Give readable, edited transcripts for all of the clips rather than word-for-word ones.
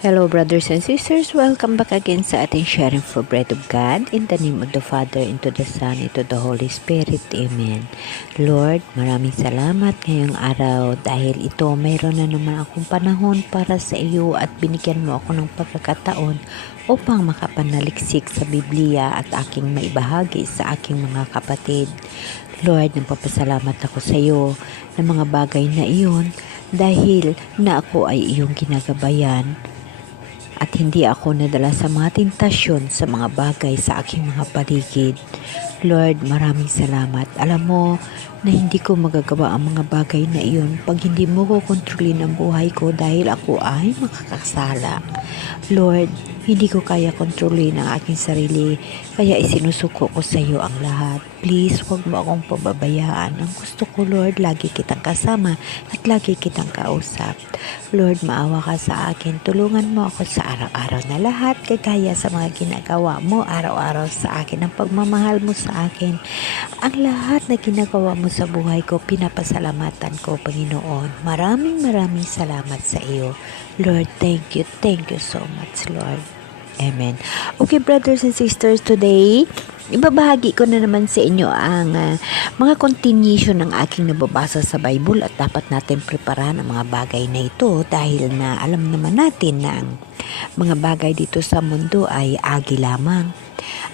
Hello brothers and sisters, welcome back again sa ating sharing for bread of God in the name of the Father, into the Son, into the Holy Spirit. Amen. Lord, maraming salamat ngayong araw dahil ito mayroon na naman akong panahon para sa iyo at binigyan mo ako ng pagkakataon upang makapanaliksik sa Biblia at aking maibahagi sa aking mga kapatid. Lord, nagpapasalamat ako sa iyo ng mga bagay na iyon dahil na ako ay iyong ginagabayan at hindi ako nadala sa mga tentasyon sa mga bagay sa aking mga paligid. Lord, maraming salamat. Alam mo na hindi ko magagawa ang mga bagay na iyon pag hindi mo ko kontrolin ang buhay ko dahil ako ay makakasala. Lord, hindi ko kaya kontrolin ang aking sarili, kaya isinusuko ko sa iyo ang lahat. Please, huwag mo akong pababayaan. Ang gusto ko, Lord, lagi kitang kasama at lagi kitang kausap. Lord, maawa ka sa akin. Tulungan mo ako sa araw-araw na lahat, kagaya sa mga ginagawa mo araw-araw sa akin. Ang pagmamahal mo sa akin, ang lahat na ginagawa mo sa buhay ko, pinapasalamatan ko, Panginoon. Maraming salamat sa iyo. Lord, thank you so much, Lord. Amen. Okay, brothers and sisters, today, ibabahagi ko na naman sa inyo ang mga continuation ng aking nababasa sa Bible at dapat natin preparahan ang mga bagay na ito dahil na alam naman natin na ang mga bagay dito sa mundo ay agi lamang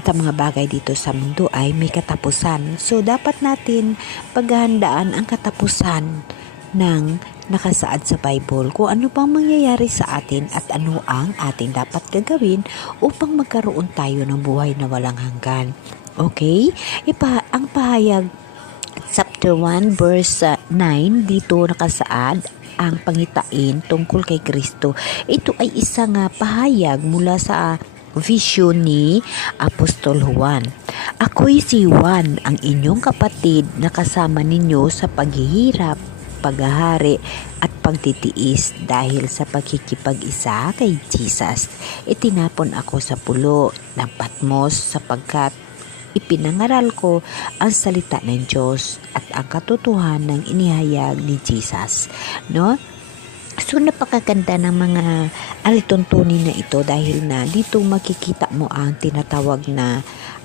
at ang mga bagay dito sa mundo ay may katapusan. So, dapat natin paghahandaan ang katapusan ng nakasaad sa Bible kung ano pang mangyayari sa atin at ano ang ating dapat gagawin upang magkaroon tayo ng buhay na walang hanggan. Okay? Ang pahayag chapter 1 verse 9 dito nakasaad ang pangitain tungkol kay Kristo. Ito ay isang pahayag mula sa vision ni Apostol Juan. Ako'y si Juan, ang inyong kapatid na kasama ninyo sa paghihirap, paghahari at pagtitiis dahil sa pagkikipag-isa kay Jesus. Itinapon ako sa pulo ng Patmos sapagkat ipinangaral ko ang salita ng Diyos at ang katotohanan ng inihayag ni Jesus. No? So, napakaganda ng mga alituntunin na ito dahil na dito makikita mo ang tinatawag na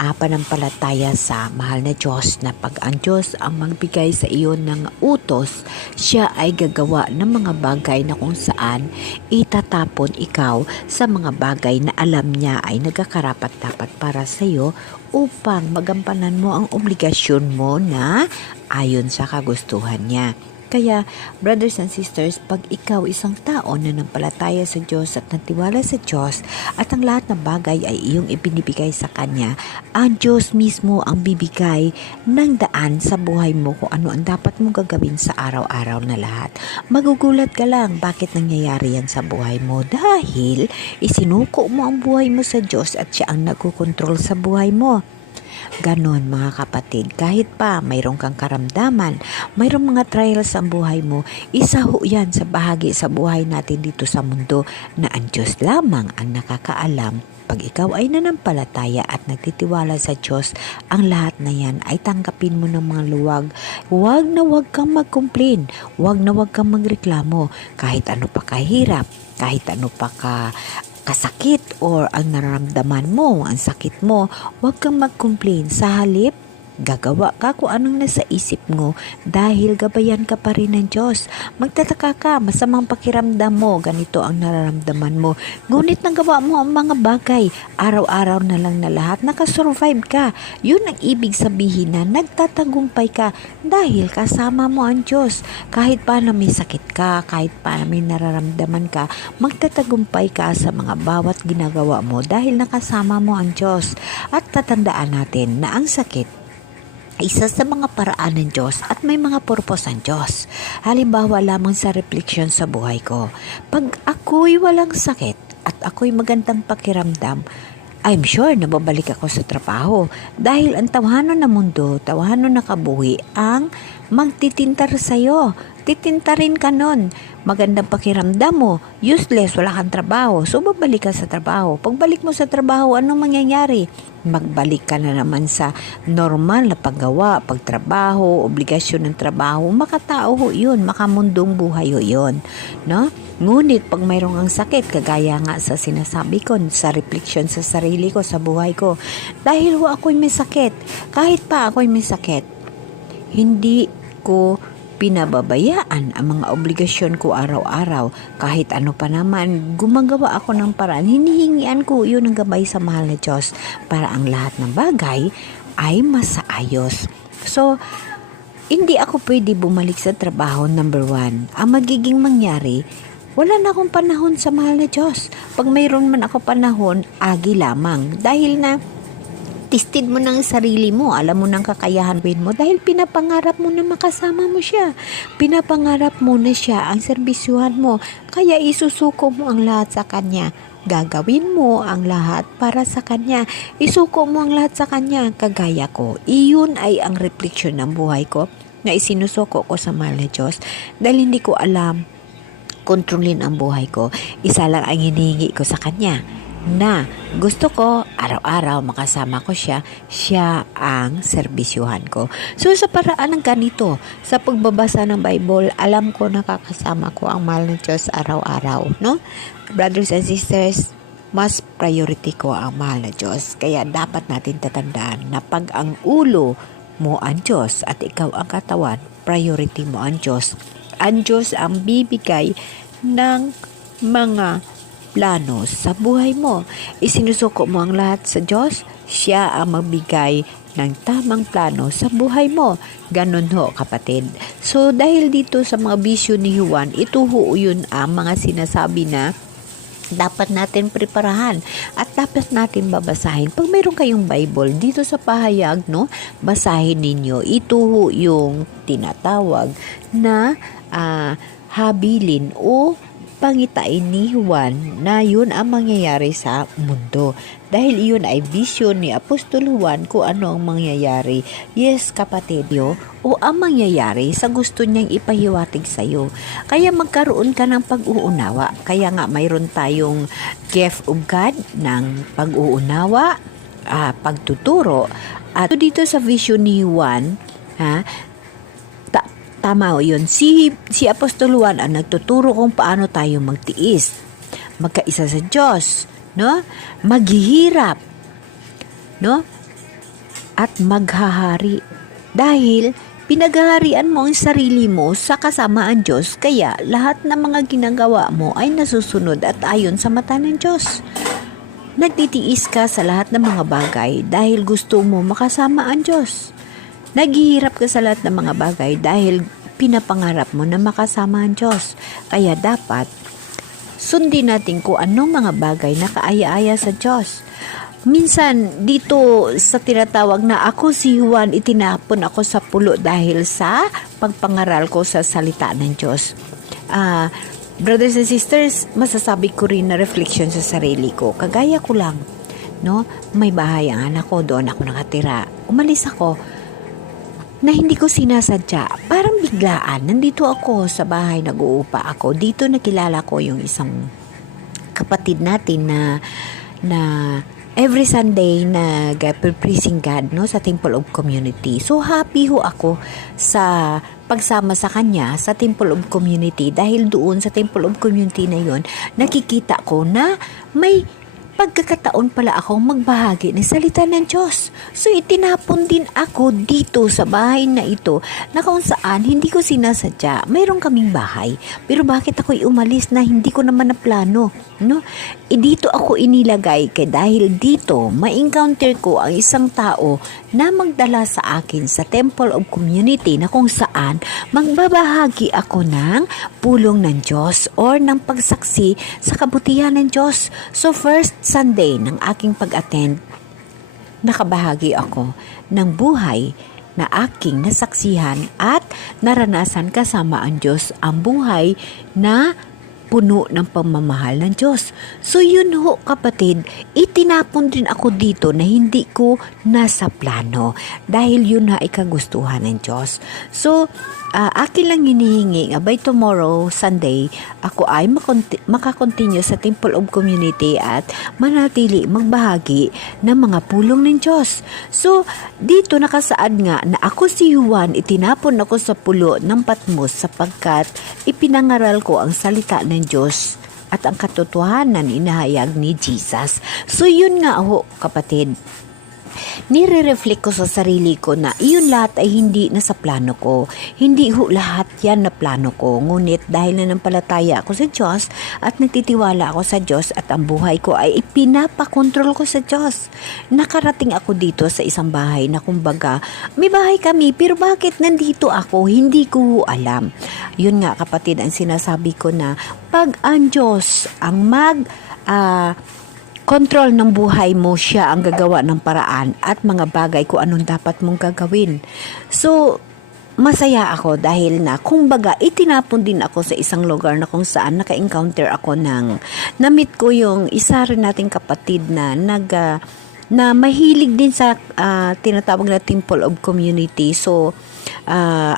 panampalataya sa mahal na Diyos, na pag ang Diyos ang magbigay sa iyo ng utos, siya ay gagawa ng mga bagay na kung saan itatapon ikaw sa mga bagay na alam niya ay nagkakarapat-dapat para sa iyo upang magampanan mo ang obligasyon mo na ayon sa kagustuhan niya. Kaya, brothers and sisters, pag ikaw isang tao na nampalataya sa Diyos at natiwala sa Diyos at ang lahat ng bagay ay iyong ibinibigay sa Kanya, ang Diyos mismo ang bibigay ng daan sa buhay mo kung ano ang dapat mong gagawin sa araw-araw na lahat. Magugulat ka lang bakit nangyayari yan sa buhay mo dahil isinuko mo ang buhay mo sa Diyos at siya ang nagkukontrol sa buhay mo. Ganon mga kapatid, kahit pa mayroong kang karamdaman, mayroong mga trials sa buhay mo, isa ho yan sa bahagi sa buhay natin dito sa mundo na ang Diyos lamang ang nakakaalam. Pag ikaw ay nanampalataya at nagtitiwala sa Diyos, ang lahat na yan ay tanggapin mo ng mga luwag. Huwag na huwag kang mag-complain, huwag na huwag kang magreklamo, kahit ano pa kahirap, kahit ano pa kasakit or ang nararamdaman mo, ang sakit mo, huwag kang mag-complain. Sa halip, gagawa ka kung anong nasa isip mo dahil gabayan ka pa rin ng Diyos. Magtataka ka, masamang pakiramdam mo, ganito ang nararamdaman mo. Ngunit nagawa mo ang mga bagay, araw-araw na lang na lahat, nakasurvive ka. Yun ang ibig sabihin na nagtatagumpay ka dahil kasama mo ang Diyos. Kahit pa na may sakit ka, kahit pa na may nararamdaman ka, magtatagumpay ka sa mga bawat ginagawa mo dahil nakasama mo ang Diyos. At tatandaan natin na ang sakit isa sa mga paraan ng Diyos at may mga purpose ang Diyos. Halimbawa lamang sa reflection sa buhay ko. Pag ako'y walang sakit at ako'y magandang pakiramdam, I'm sure na babalik ako sa trabaho dahil ang tawhanon ng mundo, tawhanon na kabuhi ang magtitintar sa'yo. Titintarin ka nun. magandang pakiramdam mo, useless, wala kang trabaho. So, babalik ka sa trabaho. Pagbalik mo sa trabaho, anong mangyayari? Magbalik ka na naman sa normal na paggawa, pagtrabaho, obligasyon ng trabaho. Makatao ho yun, makamundong buhay ho yun. No? Ngunit pag mayroong ang sakit, kagaya nga sa sinasabi ko, sa reflection sa sarili ko, sa buhay ko, dahil ho ako'y may sakit, kahit pa ako'y may sakit, hindi ko pinababayaan ang mga obligasyon ko araw-araw. Kahit ano pa naman, gumagawa ako ng paraan. Hinihingian ko yun ng gabay sa mahal na Diyos para ang lahat ng bagay ay masaayos. So, hindi ako pwede bumalik sa trabaho, number 1. Ang magiging mangyari, wala na akong panahon sa mahal na Diyos. Pag mayroon man ako panahon, agi lamang. Dahil na tested mo ng sarili mo, alam mo ng kakayahan mo dahil pinapangarap mo na makasama mo siya. Pinapangarap mo na siya ang serbisyuhan mo, kaya isusuko mo ang lahat sa Kanya. Gagawin mo ang lahat para sa Kanya. Isuko mo ang lahat sa Kanya, kagaya ko. Iyon ay ang reflection ng buhay ko na isinusuko ko sa mahal na Diyos dahil hindi ko alam kontrolin ang buhay ko. Isa lang ang hinihingi ko sa Kanya, na gusto ko araw-araw makasama ko siya ang serbisyuhan ko. So sa paraan ng ganito, sa pagbabasa ng Bible, alam ko nakakasama ko ang mahal ng Diyos araw-araw, no? Brothers and sisters, mas priority ko ang mahal na Diyos. Kaya dapat natin tatandaan na pag ang ulo mo ang Diyos at ikaw ang katawan, priority mo ang Diyos. Ang Diyos ang bibigay ng mga plano sa buhay mo. Isinusuko mo ang lahat sa Diyos, siya ang magbigay ng tamang plano sa buhay mo. Ganon ho, kapatid. So, dahil dito sa mga bisyo ni Juan, ito ho yun ang mga sinasabi na dapat natin preparahan at dapat natin babasahin. Pag mayroon kayong Bible dito sa pahayag, no, basahin ninyo. Ito ho yung tinatawag na habilin o pangitain ni Juan na yun ang mangyayari sa mundo. Dahil iyon ay vision ni Apostol Juan kung ano ang mangyayari. Yes, kapatid, o ang mangyayari sa gusto niyang ipahiwatig sa iyo. Kaya magkaroon ka ng pag-uunawa. Kaya nga mayroon tayong gift of God ng pag-uunawa, pagtuturo. At dito sa vision ni Juan, tama o yun. Si Apostol Juan ang nagtuturo kung paano tayo magtiis, magkaisa sa Diyos, no? Maghihirap, no? At maghahari. Dahil pinaghaharian mo ang sarili mo sa kasamaan Diyos, kaya lahat ng mga ginagawa mo ay nasusunod at ayon sa mata ng Diyos. Nagtitiis ka sa lahat ng mga bagay dahil gusto mo makasama ang Diyos. Naghihirap ka sa lahat ng mga bagay dahil pinapangarap mo na makasama ang Diyos. Kaya dapat sundin natin kung anong mga bagay na kaaya-aya sa Diyos. Minsan dito sa tinatawag na ako si Juan, itinapon ako sa pulo dahil sa pagpangaral ko sa salita ng Diyos. Brothers and sisters, masasabi ko rin na reflection sa sarili ko. Kagaya ko lang, no? May bahay ang anak ko, doon ako nakatira. Umalis ako na hindi ko sinasadya. Parang biglaan, nandito ako sa bahay, nag-uupa ako. Dito nakilala ko yung isang kapatid natin na every Sunday nag-praising God, no, sa Temple of Community. So happy ho ako sa pagsama sa kanya sa Temple of Community dahil doon sa Temple of Community na yon, nakikita ko na may pagkakataon pala akong magbahagi ng salita ng Diyos. So itinapon din ako dito sa bahay na ito na kung saan hindi ko sinasadya. Mayroon kaming bahay. Pero bakit ako'y umalis na hindi ko naman na plano? No? Dito ako inilagay dahil dito ma-encounter ko ang isang tao na magdala sa akin sa Temple of Community na kung saan magbabahagi ako ng pulong ng Diyos or ng pagsaksi sa kabutihan ng Diyos. So first Sunday ng aking pag-attend, nakabahagi ako ng buhay na aking nasaksihan at naranasan kasama ang Diyos, ang buhay na puno ng pagmamahal ng Diyos. So yun ho kapatid, itinapon din ako dito na hindi ko nasa plano dahil yun na ay kagustuhan ng Diyos. So akin lang hinihingi by tomorrow, Sunday, ako ay makakontinue sa Temple of Community at manatili magbahagi ng mga pulong ng Diyos. So, dito nakasaad nga na ako si Juan, itinapon ako sa pulo ng Patmos sapagkat ipinangaral ko ang salita ng Diyos at ang katotohanan inahayag ni Jesus. So, yun nga ho, kapatid. Nire-reflect ko sa sarili ko na iyon lahat ay hindi na sa plano ko. Hindi ho lahat yan na plano ko. Ngunit dahil nanampalataya ako sa Diyos at nagtitiwala ako sa Diyos at ang buhay ko ay ipinapakontrol ko sa Diyos. Nakarating ako dito sa isang bahay na kumbaga, may bahay kami pero bakit nandito ako? Hindi ko alam. Yun nga kapatid ang sinasabi ko na pag ang Diyos ang control ng buhay mo, siya ang gagawa ng paraan at mga bagay kung anong dapat mong gagawin. So, masaya ako dahil na kumbaga itinapon din ako sa isang lugar na kung saan naka-encounter ako na-meet ko yung isa rin nating kapatid na na mahilig din sa tinatawag na Temple of Community. So,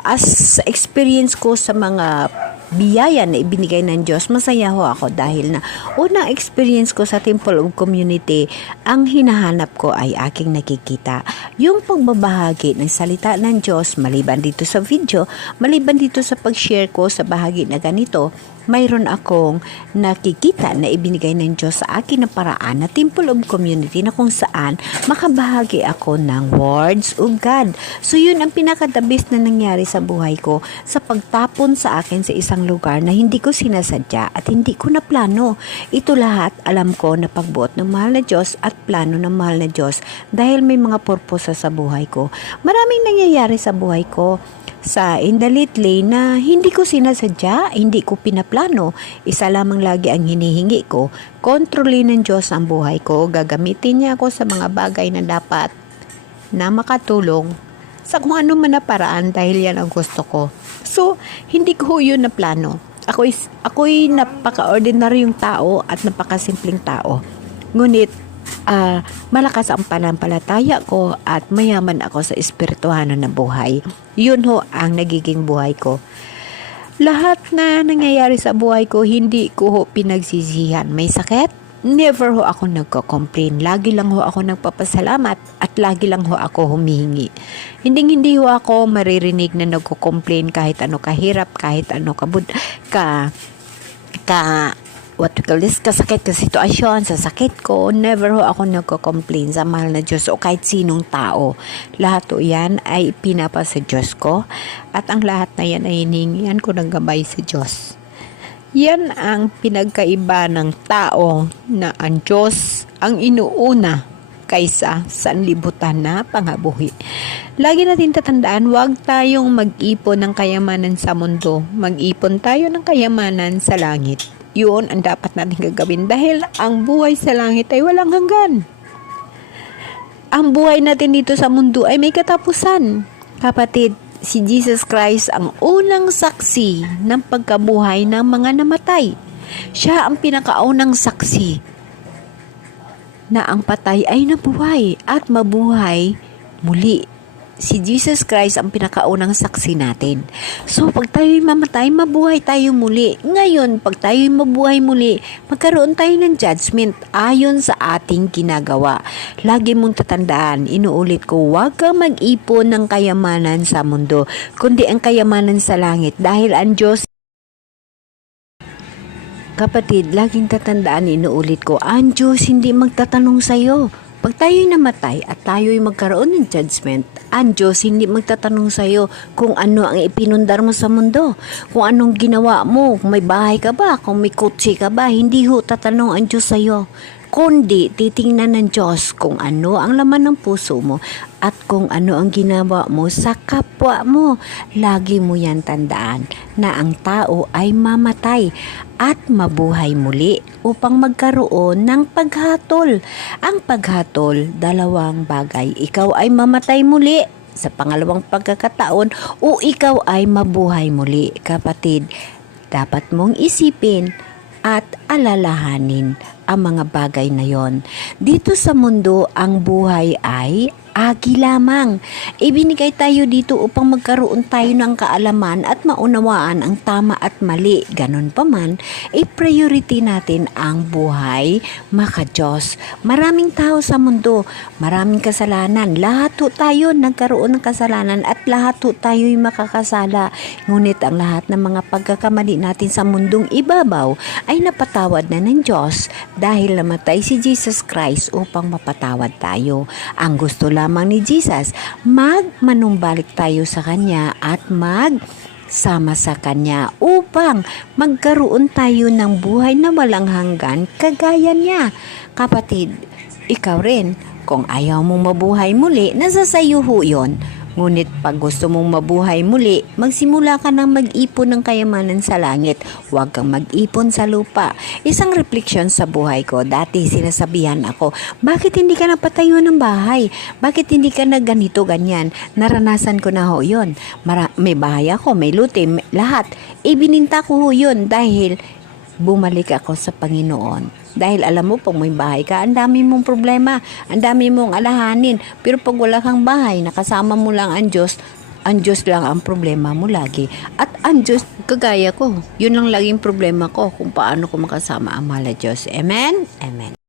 as experience ko sa mga biyaya na ibinigay ng Diyos, masaya ho ako dahil na unang experience ko sa Temple of Community, ang hinahanap ko ay aking nakikita. Yung pagbabahagi ng salita ng Diyos, maliban dito sa video, maliban dito sa pag-share ko sa bahagi na ganito, mayroon akong nakikita na ibinigay ng Diyos sa akin na paraan na Temple of Community na kung saan makabahagi ako ng words of God. So yun ang pinaka-the best na nangyari sa buhay ko sa pagtapon sa akin sa isang lugar na hindi ko sinasadya at hindi ko na plano. Ito lahat alam ko na pagbuot ng mahal na Diyos at plano ng mahal na Diyos dahil may mga purpose sa buhay ko. Maraming nangyayari sa buhay ko in the lately na hindi ko sinasadya, hindi ko pinaplano. Isa lamang lagi ang hinihingi ko, kontrolin ng Diyos ang buhay ko, gagamitin niya ako sa mga bagay na dapat na makatulong sa kung ano man na paraan dahil yan ang gusto ko. So, hindi ko yun na plano. Ako'y napaka-ordinaryong tao at napakasimpleng tao. Ngunit, malakas ang panampalataya ko at mayaman ako sa espirituhanan na buhay. Yun ho ang nagiging buhay ko. Lahat na nangyayari sa buhay ko, hindi ko ho pinagsisihan. May sakit? Never ho ako nagko-complain. Lagi lang ho ako nagpapasalamat at lagi lang ho ako humihingi. Hindi ho ako maririnig na nagko-complain kahit ano kahirap, kahit ano what we call this, kasakit ka sitwasyon, sa sakit ko, never ho ako nagko-complain sa mahal na Diyos o kahit sinong tao. Lahat o yan ay pinapa sa Diyos ko at ang lahat na yan ay hiningian ko ng gabay sa Diyos. Yan ang pinagkaiba ng tao na ang Diyos ang inuuna kaysa sanlibutan na pangabuhi. Lagi natin tatandaan, huwag tayong mag-ipon ng kayamanan sa mundo. Mag-ipon tayo ng kayamanan sa langit. Yun ang dapat natin gagawin dahil ang buhay sa langit ay walang hanggan. Ang buhay natin dito sa mundo ay may katapusan. Kapatid, si Jesus Christ ang unang saksi ng pagkabuhay ng mga namatay. Siya ang pinakaunang saksi na ang patay ay nabuhay at mabuhay muli. Si Jesus Christ ang pinakaunang saksi natin. So, pag tayo'y mamatay, mabuhay tayo muli. Ngayon, pag tayo'y mabuhay muli, magkaroon tayo ng judgment ayon sa ating ginagawa. Lagi mong tatandaan, inuulit ko, huwag kang mag-ipon ng kayamanan sa mundo, kundi ang kayamanan sa langit. Dahil ang Diyos, kapatid, laging tatandaan, inuulit ko, ang Diyos hindi magtatanong sa'yo. Pag tayo'y namatay at tayo'y magkaroon ng judgment, ang Diyos hindi magtatanong sa'yo kung ano ang ipinundar mo sa mundo, kung anong ginawa mo, kung may bahay ka ba, kung may kotse ka ba, hindi ho tatanong ang Diyos sa'yo. Kundi titingnan ng Diyos kung ano ang laman ng puso mo at kung ano ang ginawa mo sa kapwa mo. Lagi mo yan tandaan na ang tao ay mamatay at mabuhay muli upang magkaroon ng paghatol. Ang paghatol, dalawang bagay. Ikaw ay mamatay muli sa pangalawang pagkakataon o ikaw ay mabuhay muli. Kapatid, dapat mong isipin at alalahanin ang mga bagay na yon. Dito sa mundo, ang buhay ay agi lamang. Ibinigay tayo dito upang magkaroon tayo ng kaalaman at maunawaan ang tama at mali. Ganon pa man, i-priority natin ang buhay maka-Diyos. Maraming tao sa mundo, maraming kasalanan. Lahat ho tayo nagkaroon ng kasalanan at lahat ho tayo'y makakasala. Ngunit ang lahat ng mga pagkakamali natin sa mundong ibabaw ay napatawad na ng Diyos dahil namatay si Jesus Christ upang mapatawad tayo. Ang gusto lamang ni Jesus, magmanumbalik tayo sa Kanya at sama sa Kanya upang magkaroon tayo ng buhay na walang hanggan kagaya niya. Kapatid, ikaw rin, kung ayaw mong mabuhay muli, nasa sayo ho yun. Ngunit pag gusto mong mabuhay muli, magsimula ka ng mag-ipon ng kayamanan sa langit. Huwag kang mag-ipon sa lupa. Isang reflection sa buhay ko, dati sinasabihan ako, bakit hindi ka napatayo ng bahay? Bakit hindi ka na ganito, ganyan? Naranasan ko na ho yun. May bahay ako, may luti, lahat. Ibininta ko ho yun dahil bumalik ako sa Panginoon. Dahil alam mo, pag may bahay ka, ang dami mong problema, ang dami mong alahanin. Pero pag wala kang bahay, nakasama mo lang ang Diyos lang ang problema mo lagi. At ang Diyos, kagaya ko, yun lang laging problema ko kung paano ko makasama ang mahal na Diyos. Amen? Amen.